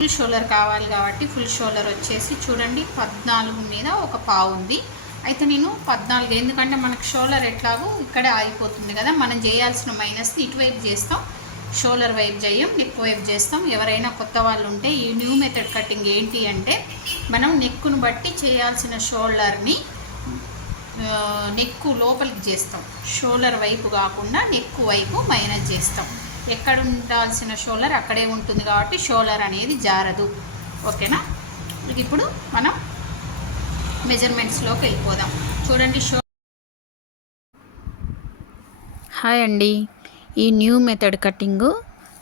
Full shoulder కావాలి కాబట్టి full shoulder వచ్చేసి చూడండి పద్నాలుగు మీద ఒక పావు ఉంది. అయితే నేను పద్నాలుగు ఎందుకంటే మనకు షోల్డర్ ఎట్లాగో ఇక్కడే ఆగిపోతుంది కదా. మనం చేయాల్సిన మైనస్ని ఇటువైపు చేస్తాం షోల్డర్ వైపు చేయం నెక్ వైపు చేస్తాం. ఎవరైనా కొత్త వాళ్ళు ఉంటే ఈ న్యూ మెథడ్ కటింగ్ ఏంటి అంటే మనం నెక్కును బట్టి చేయాల్సిన షోల్డర్ని నెక్కు లోపలికి చేస్తాం. షోల్డర్ వైపు కాకుండా నెక్కు వైపు మైనస్ చేస్తాం. ఎక్కడ ఉండాల్సిన షోలర్ అక్కడే ఉంటుంది కాబట్టి షోలర్ అనేది జారదు. ఓకేనా? ఇప్పుడు మనం మెజర్మెంట్స్లోకి వెళ్ళిపోదాం. చూడండి షో హాయ్ అండి. ఈ న్యూ మెథడ్ కటింగు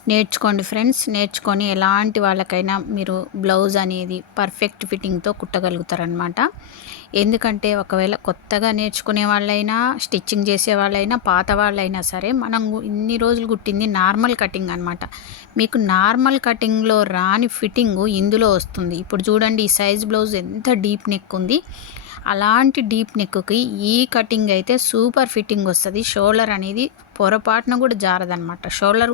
నేర్చుకోండి ఫ్రెండ్స్. నేర్చుకొని ఎలాంటి వాళ్ళకైనా మీరు బ్లౌజ్ అనేది పర్ఫెక్ట్ ఫిట్టింగ్తో కుట్టగలుగుతారనమాట ఎందుకంటే ఒకవేళ కొత్తగా నేర్చుకునే వాళ్ళైనా స్టిచ్చింగ్ చేసే వాళ్ళైనా పాత వాళ్ళైనా సరే మనం ఇన్ని రోజులు కుట్టింది నార్మల్ కటింగ్ అనమాట మీకు నార్మల్ కటింగ్లో రాని ఫిట్టింగ్ ఇందులో వస్తుంది. ఇప్పుడు చూడండి ఈ సైజ్ బ్లౌజ్ ఎంత డీప్ నెక్ ఉంది. అలాంటి డీప్ నెక్కి ఈ కటింగ్ అయితే సూపర్ ఫిట్టింగ్ వస్తుంది. షోల్డర్ అనేది పొరపాటున కూడా జారదనమాట షోల్డర్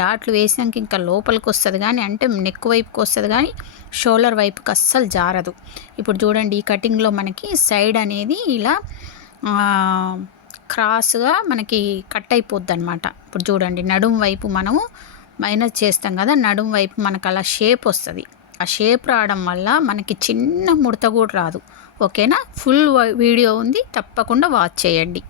డాట్లు వేసినాక ఇంకా లోపలికి వస్తుంది కానీ అంటే నెక్ వైపుకి వస్తుంది కానీ షోల్డర్ వైపుకి అస్సలు జారదు. ఇప్పుడు చూడండి ఈ కటింగ్లో మనకి సైడ్ అనేది ఇలా క్రాస్గా మనకి కట్ అయిపోద్ది అనమాట ఇప్పుడు చూడండి నడుము వైపు మనము మైనస్ చేస్తాం కదా నడుము వైపు మనకు అలా షేప్ వస్తుంది. ఆ షేప్ రావడం వల్ల మనకి చిన్న ముడత కూడా రాదు. ఓకేనా? ఫుల్ వీడియో ఉంది. తప్పకుండా వాచ్ చేయండి.